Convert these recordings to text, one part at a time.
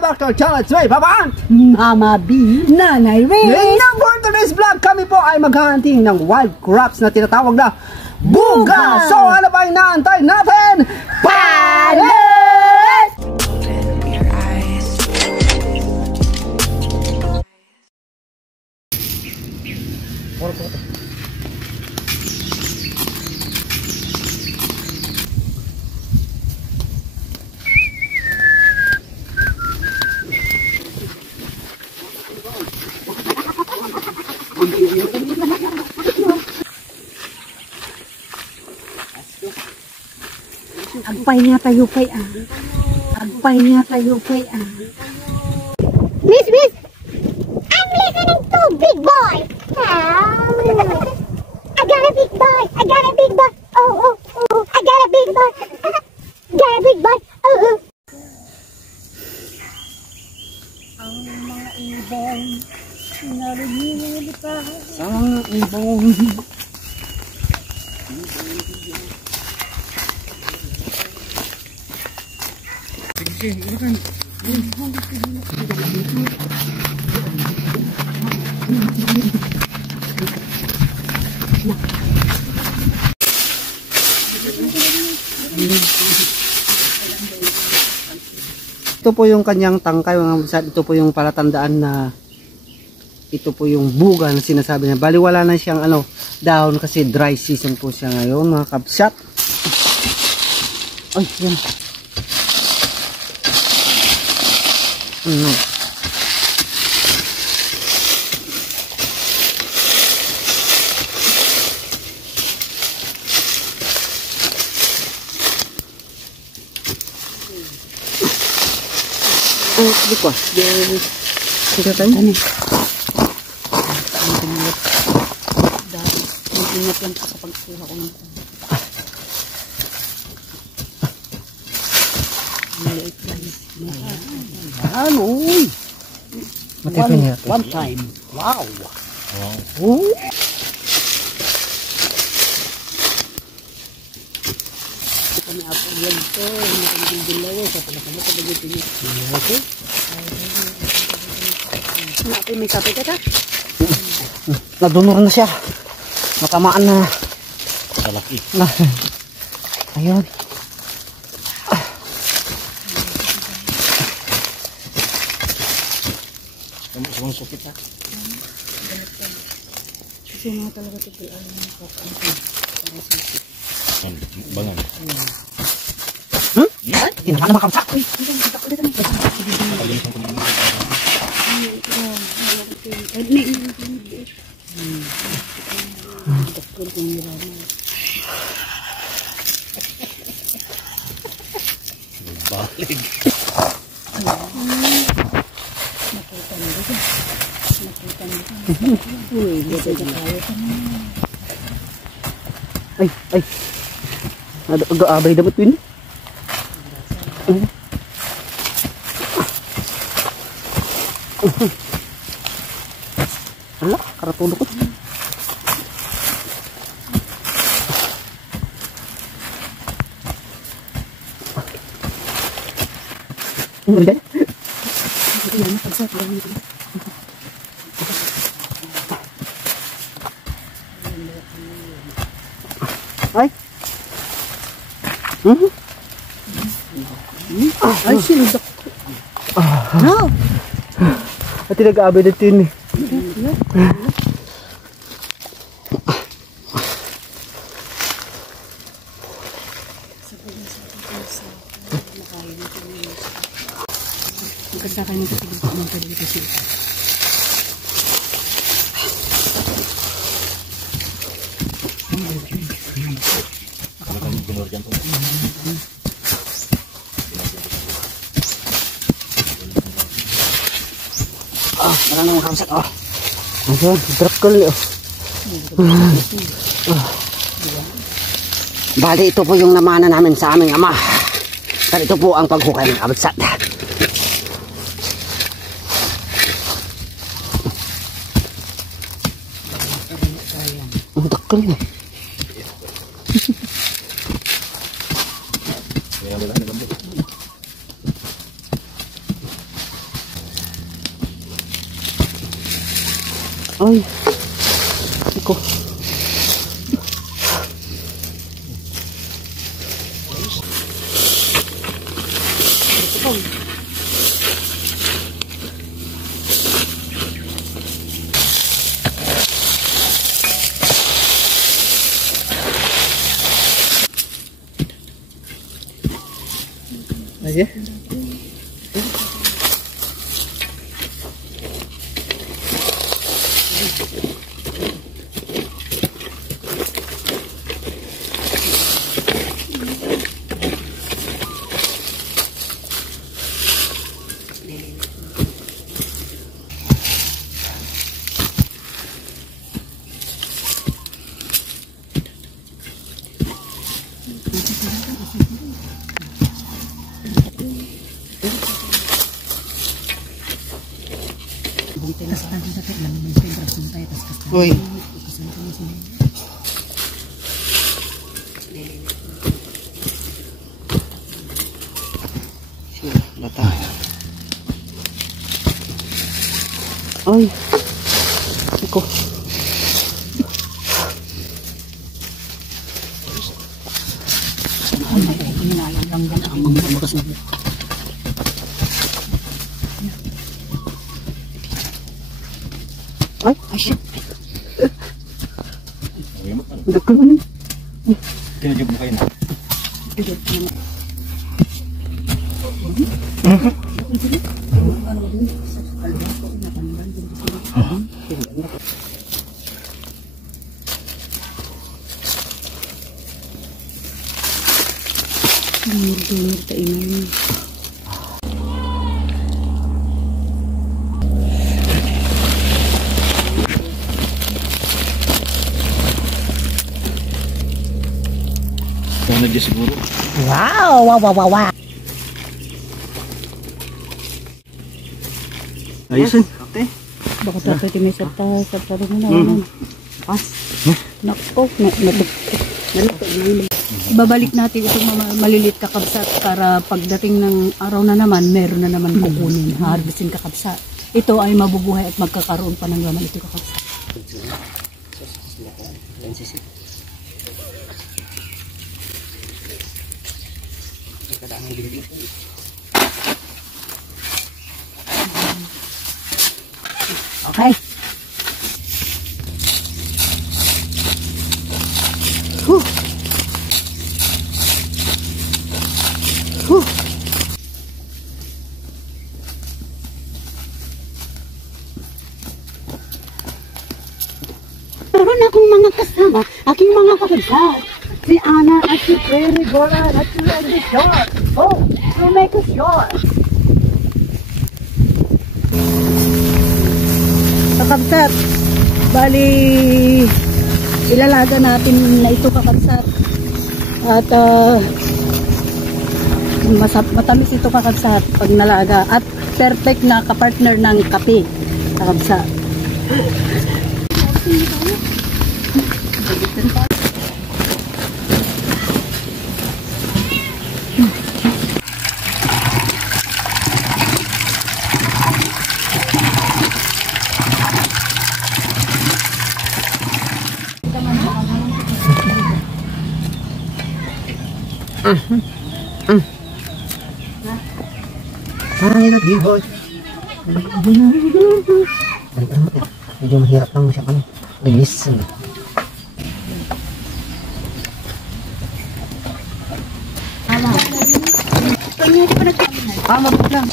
welcome back to our channel. It's me, Papa Ant, Mama B, Nanay Ray. And for today's vlog, kami po ay maghahunting ng wild crops na tinatawag na buga. So ano ba yung naantay natin? Palit! Agpay nga tayo kay Agpay nga tayo kay Miss! I'm listening to Big Boy! I got a big boy! I got a big boy! Oh! I got a big boy! Got a big boy! Oh! Ang mga ibong narinig pa. Ang ibong ito po yung kanyang tangkay mga kabsat. Ito po yung palatandaan na ito po yung buga na sinasabi niya. Bali wala na siyang dahon kasi dry season po siya ngayon mga kabsat. Ay, yan. Bukas kita tayo ini ingat lang sa pagkuha ko nito. One time. Wow. Kami ako vlog to, nakikita dilaw sa pagkakamo ko dito ni. Okay? Natin may kape ka? Nadunor na siya. Matamaan na. Kalaki. Ayun. Kamu sakit ha? Kasi mga talaga tigilan ng kapatid. Bangan. Tinapa na makamsak. Balik. Ay. Agak-abay dapat ini. Alah, karatulo ko. Udah. Ay. Ay, sinudak ko. No. Ati nag-aabay dito yun eh. Maganda kayo nito dito siya. Marami mga kamsat. Ayun, drop ko ulit. Bali, ito po yung namana namin sa aming ama. Pero ito po ang paghukay ng kamsat. Ang dakal mo. Ay. Iko. Aja. Uy. Bata. Ay. Iko. Ay, shit. Dagko man. Kinajog mo kayo na. Dumir kainan. Sana dyan siguro. Wow, wow, wow, wow, wow. Ayusin. Okay. Baka dapat may sa rin na. Pas. Nako, Babalik natin itong malilit kakabsat para pagdating ng araw na naman, meron na naman kukunin. Harvestin kakabsat. Ito ay mabubuhay at magkakaroon pa ng laman ito kakabsat. Okay. Meron akong mga kasama, aking mga kapatid. Si Ana at si Prairie Goran at si Randy Shore. Oh, to make us sure. Kakabsat, bali ilalaga natin na ito kakabsat. At matamis ito kakabsat pag nalaga. At perfect na kapartner ng kape kakabsat. Parang hirap gihon. Medyo mahirap lang siya kami. Bilis. Mabot lang.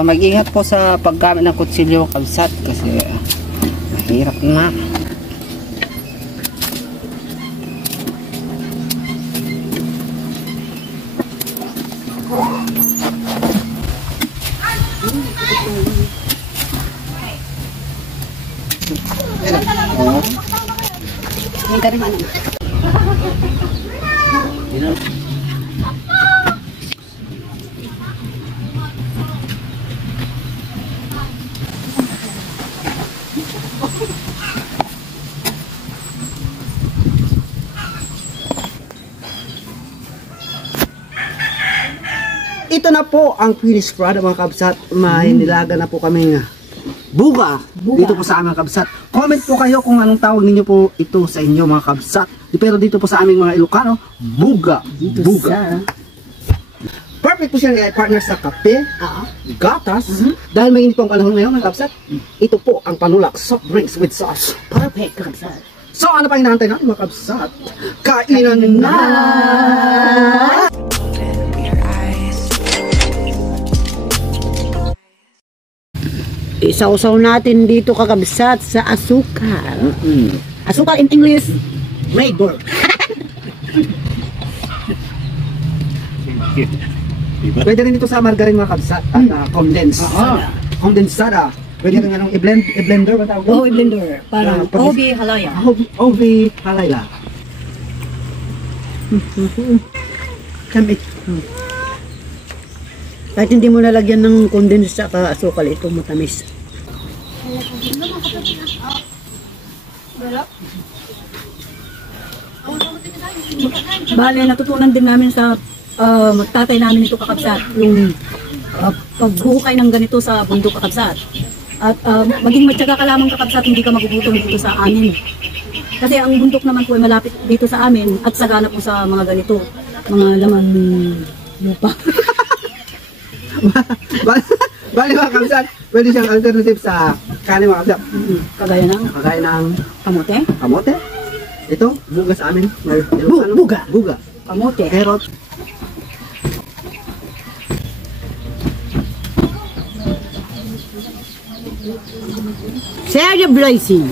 Mag-ingat po sa paggamit ng kutsilyo kabsat kasi mahirap na. Yung dari mana? ito na po ang finished product mga kabsat. May nilaga na po kami buga dito po sa aming kabsat. Comment po kayo kung anong tawag ninyo po ito sa inyo mga kabsat. Pero dito po sa aming mga Ilocano, buga. Buga. Perfect po siya partner sa kape, gatas. Dahil may init po ang panahon ngayon mga kabsat, ito po ang panulak soft drinks with sauce. Perfect kabsat. So ano pa inaantay natin mga kabsat? Kainan na! Isausaw natin dito kakabsat sa asukal. Asukal in English, Rainbow. Pwede rin ito sa margarine mga kabsat at condensada. Pwede rin anong i-blender ba tawag? Oh, i-blender. Parang Obi Halaya. Obi Halaya. Kamit. Kahit hindi mo nalagyan ng condensed sa asukal, ito matamis. Bale, natutunan din namin sa tatay namin ito kakabsat, yung pagbuhukay ng ganito sa bundok kakabsat. At maging matyaga ka lamang kakabsat, hindi ka magugutom dito sa amin. Kasi ang bundok naman po ay malapit dito sa amin at sagana po sa mga ganito, mga laman lupa. Bali mga kabsat, pwede siyang alternative sa kanin mga kabsat. Kagaya ng kamote. Kamote. Ito, buga sa amin. Buga. Buga. Kamote. Carrot. Celebrating.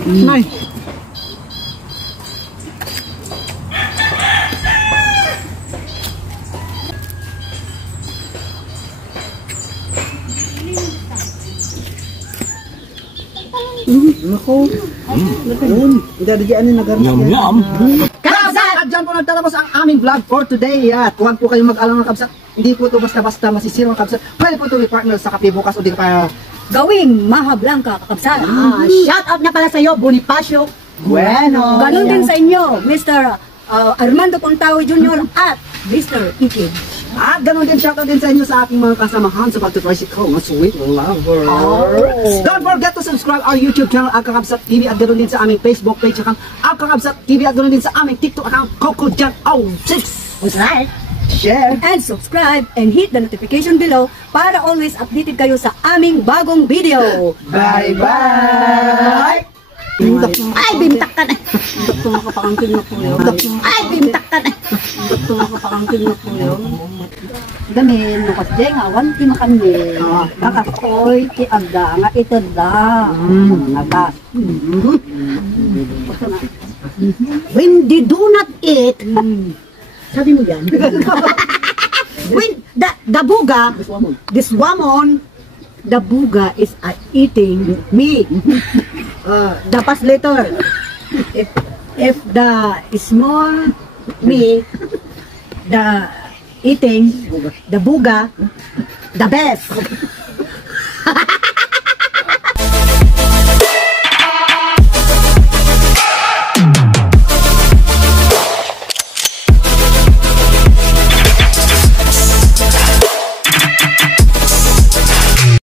Nako. Dadadyan na nagaroon. Yum, yum. Kabsat! At dyan po nagtatapos ang aming vlog for today. At huwag po kayong mag-alala mga kabsat. Hindi po ito basta-basta masisira mga kabsat. Pwede po ito i-partner sa kape bukas o di pa Gawing Maha Blanca kakabsat. Shout out na pala sa iyo, Bonifacio bueno. Ganon din sa inyo, Mr. Armando Contawi Jr. at Mr. Ikid. At ganoon din, shoutout din sa inyo sa aking mga kasamahan sa pagtutricycle na sweet lover. Don't forget to subscribe our YouTube channel, Alkakabsat TV, at ganoon din sa aming Facebook page account, Alkakabsat TV, at ganoon din sa aming TikTok account, Coco Jan 06. What's right? Share. And subscribe and hit the notification below para always updated kayo sa aming bagong video. Bye-bye! Ay, bimtak ka na. Ito makapakangkin na po yun. Ay, bimtak ka na. Ito makapakangkin na po yun. Gamin, nukas dyan nga, wanti makami. Kakakoy, ti agda nga ito da. Nagas. When they do not eat, sabi mo yan. When the buga, this woman, the buga is eating me. The past later, if the small me, the eating, the buga, the best.